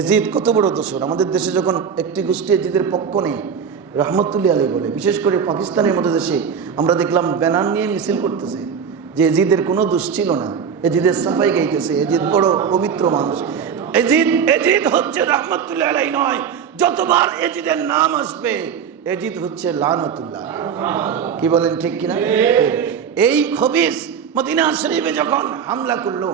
এজিদ কত বড় দোষর? আমাদের দেশে যখন একটি গোষ্ঠী এজিদের পক্ষ নেই রহমতুল্লি আলী বলে, বিশেষ করে পাকিস্তানের মতো দেশে আমরা দেখলাম ব্যানার নিয়ে মিছিল করতেছে যে এজিদের কোনো দোষ ছিল না। এজিদের সাফাই গাইতেছে এজিদ বড় পবিত্র মানুষ। এজিদ এজিদ হচ্ছে রহমতুল্লাহ আলাই নয়, যতবার এজিদের নাম আসবে এজিদ হচ্ছে লানতুল্লাহ। কি বলেন ঠিক কিনা? এই খবিস মদিনা শরীফে যখন হামলা করল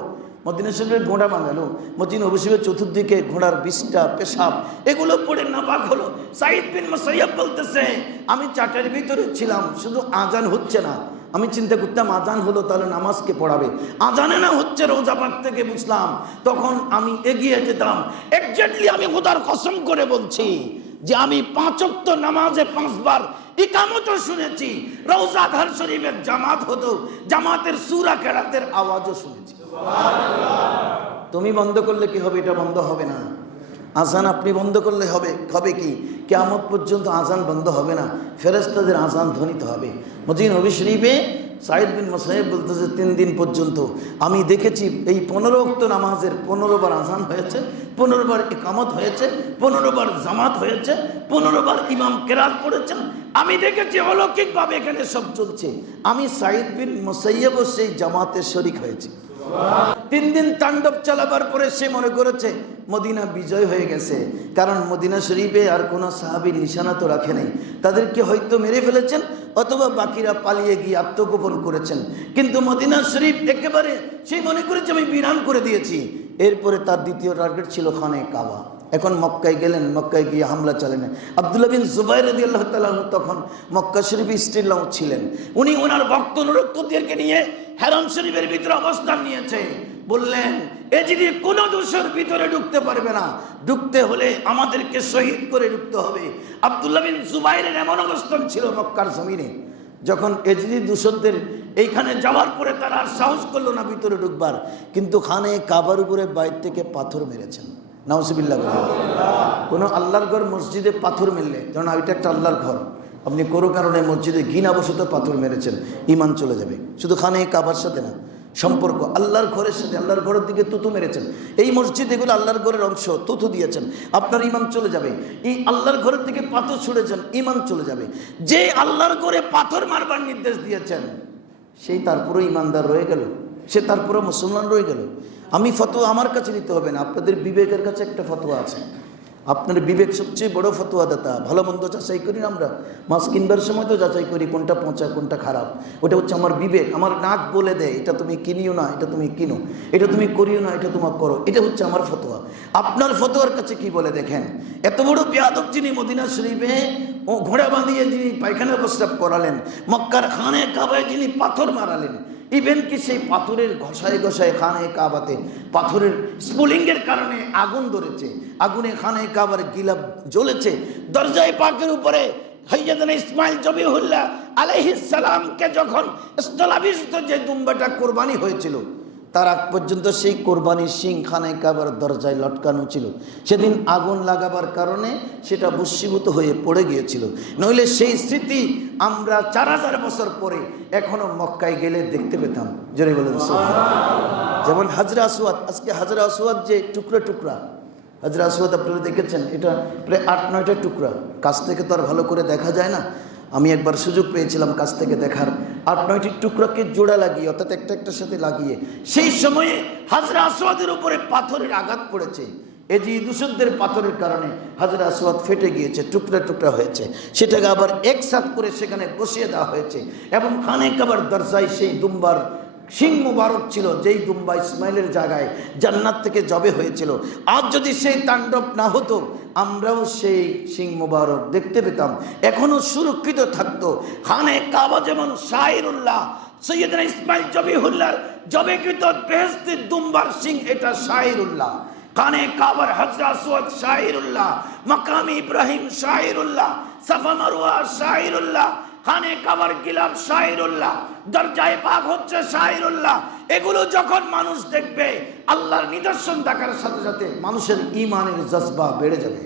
মদিনা শরীফে ঘোড়া বানালো, মদিনা অভিষেকের চতুর্দিকে ঘোড়ার বিষ্ঠা, পেশাব, এগুলো পড়ে নাপাক হলো। সাইদ বিন মুসাইয়াব বলতেছে, আমি চাটের ভিতরে ছিলাম, শুধু আজান হচ্ছে না। আমি চিন্তা করতাম, আজান হলো তাহলে নামাজকে পড়াবে। আজানে না হচ্ছে রোজা পাক থেকে বুঝলাম, তখন আমি এগিয়ে যেতাম। একজাক্টলি আমি খোদার কসম করে বলছি যে আমি পাঁচক্ত নামাজে পাঁচবার ইকামতও শুনেছি রৌজা ঘর শরীফের জামাত হতো, জামাতের সুরা কেরাতের আওয়াজও শুনেছি। তুমি বন্ধ করলে কি হবে? এটা বন্ধ হবে না। আজান আপনি বন্ধ করলে হবে হবে কি? কেমন পর্যন্ত আজান বন্ধ হবে না। ফেরেস্তাদের আজান ধ্বনিত হবে। মজিন নবী শরীফে সাইদ বিন মোসাহেব বলতেছে, তিন দিন পর্যন্ত আমি দেখেছি এই পনেরো অক্ত নামাজের পনেরো বার আজান হয়েছে, পনেরো বার একামত হয়েছে, পনেরো বার জামাত হয়েছে, পনেরো বার ইমাম কেরাত পড়েছেন আমি দেখেছি অলৌকিকভাবে এখানে সব চলছে। আমি সাইদ বিন মোসাইয়বও সেই জামাতে শরিক হয়েছি। তিন দিন তাণ্ডব চালাবার পরে সে মনে করেছে, মদিনা বিজয় হয়ে গেছে। কারণ মদিনা শরীফে আর কোনো সাহাবির নিশানা তো রাখে নাই। তাদেরকে হয়তো মেরে ফেলেছেন অথবা বাকিরা পালিয়ে গিয়ে আত্মগোপন করেছেন। কিন্তু মদিনা শরীফ একেবারে সে মনে করেছে, আমি বিরান করে দিয়েছি। এরপরে তার দ্বিতীয় টার্গেট ছিল খানে কাবা। এখন মক্কায় গেলেন, মক্কায় গিয়ে হামলা চালেন আবদুল্লাহ বিন জুবাইর রদি আল্লাহ তালাহ তখন মক্কা শরীফ স্টিল্লাও ছিলেন। উনি ওনার ভক্ত অনুরক্তদেরকে নিয়ে হেরাম শরীফের ভিতরে অবস্থান নিয়েছে। বললেন এ যদি কোনো দোষের ভিতরে ঢুকতে পারবে না, ঢুকতে হলে আমাদেরকে শহীদ করে ঢুকতে হবে। আবদুল্লাহ বিন জুবাইরের এমন অবস্থান ছিল মক্কার জমিনে, যখন এজদি দূষণদের এইখানে যাওয়ার পরে তারা আর সাহস করল না ভিতরে ঢুকবার, কিন্তু খানে কাবার উপরে বাইর থেকে পাথর মেরেছেন। নাউসিবিল্লা কোনো আল্লাহর ঘর মসজিদে পাথর মেললে যেমন এটা একটা আল্লাহর ঘর, আপনি কোনো কারণে মসজিদে ঘৃণাবশত পাথর মেরেছেন ইমান চলে যাবে। শুধু খানে কাবার সাথে না সম্পর্ক, আল্লাহর ঘরের সাথে আল্লাহর ঘরের দিকে তুতু মেরেছেন। এই মসজিদ এগুলো আল্লাহর ঘরের অংশ, তুতু দিয়েছেন। আপনার ইমান চলে যাবে। এই আল্লাহর ঘরের দিকে পাথর ছুঁড়েছেন ইমান চলে যাবে। যে আল্লাহর ঘরে পাথর মারবার নির্দেশ দিয়েছেন, সেই তারপরে ইমানদার রয়ে গেল। সে তারপরে মুসলমান রয়ে গেল। আমি ফতোয়া আমার কাছে নিতে হবে না, আপনাদের বিবেকের কাছে একটা ফতোয়া আছে। আপনার বিবেক সবচেয়ে বড় ফতোয়া দাতা ভালো মন্দ যাচাই করি আমরা? মাছ কিনবার সময় তো যাচাই করি কোনটা পচা, কোনটা খারাপ। ওটা হচ্ছে আমার বিবেক। আমার নাক বলে দেয়, এটা তুমি কিনিও না, এটা তুমি কিনো। এটা তুমি করিও না, এটা তোমার করো। এটা হচ্ছে আমার ফতোয়া। আপনার ফতোয়ার কাছে কি বলে দেখেন? এত বড় বেয়াদব যিনি মদিনা শরীফে ও ঘোড়া বাঁধিয়ে যিনি পায়খানা প্রস্তাব করালেন, মক্কার খানে কাবায় যিনি পাথর মারালেন ইভেন কি সেই পাথরের ঘষায় ঘষায় খানে কাবাতে, পাথরের স্পুলিংয়ের কারণে আগুন ধরেছে, আগুনে খানে কাবার গিলাপ জ্বলেছে, দরজায় পাকের উপরে হইয়াদানা ইসমাইল যখন স্থলাভিষ্ট যে দুম্বাটা কোরবানি হয়েছিল তার আগ পর্যন্ত সেই কোরবানির সিং খানে কাবার দরজায় লটকানো ছিল। সেদিন আগুন লাগাবার কারণে সেটা বস্মীভূত হয়ে পড়ে গিয়েছিল। নইলে সেই স্মৃতি আমরা চার হাজার বছর পরে এখনও মক্কায় গেলে দেখতে পেতাম। জোরে বলেন যেমন হাজরা আসওয়াদ, আজকে হাজরা আসওয়াদ যে টুকরা টুকরা, হাজরা আসওয়াদ আপনারা দেখেছেন, এটা প্রায় আট নয়টা টুকরা। কাছ থেকে তো আর ভালো করে দেখা যায় না। আমি একবার সুযোগ পেয়েছিলাম কাছ থেকে দেখার। আট নয়টি টুকরোকে জোড়া লাগিয়ে, অর্থাৎ একটা একটার সাথে লাগিয়ে, সেই সময়ে হাজরা আসওয়াদের উপরে পাথরের আঘাত পড়েছে। এই যে দূষণদের পাথরের কারণে হাজরা আসওয়াদ ফেটে গিয়েছে, টুকরা টুকরা হয়েছে। সেটাকে আবার একসাথ করে সেখানে বসিয়ে দেওয়া হয়েছে। এবং খানেক আবার দরজায় সেই দুম্বার সিং মুবারক ছিল, যেই দুম্বা ইসমাইলের জায়গায় জান্নাত থেকে জবে হয়েছিল। আজ যদি সেই তাণ্ডব না হতো, আমরাও সেই সিং মুবারক দেখতে পেতাম। এখনও সুরক্ষিত থাকতো। খানে কাবা যেমন শাহিরুল্লাহ সৈয়দনা ইসমাইল জবিহুল্লাহর জবেকৃত বেহস্তির দুম্বার সিং এটা শাহিরুল্লাহ কানে কাবার হজরা সুয়াদ শাহিরুল্লাহ মাকাম ইব্রাহিম শাহিরুল্লাহ সাফা মারুয়া শাহিরুল্লাহ খানে কাবার গিলাম শাহিরুল্লাহ দরজায় পাক হচ্ছে শাহিরুল্লাহ। এগুলো যখন মানুষ দেখবে, আল্লাহর নিদর্শন দেখার সাথে সাথে মানুষের ইমানের জজবা বেড়ে যাবে।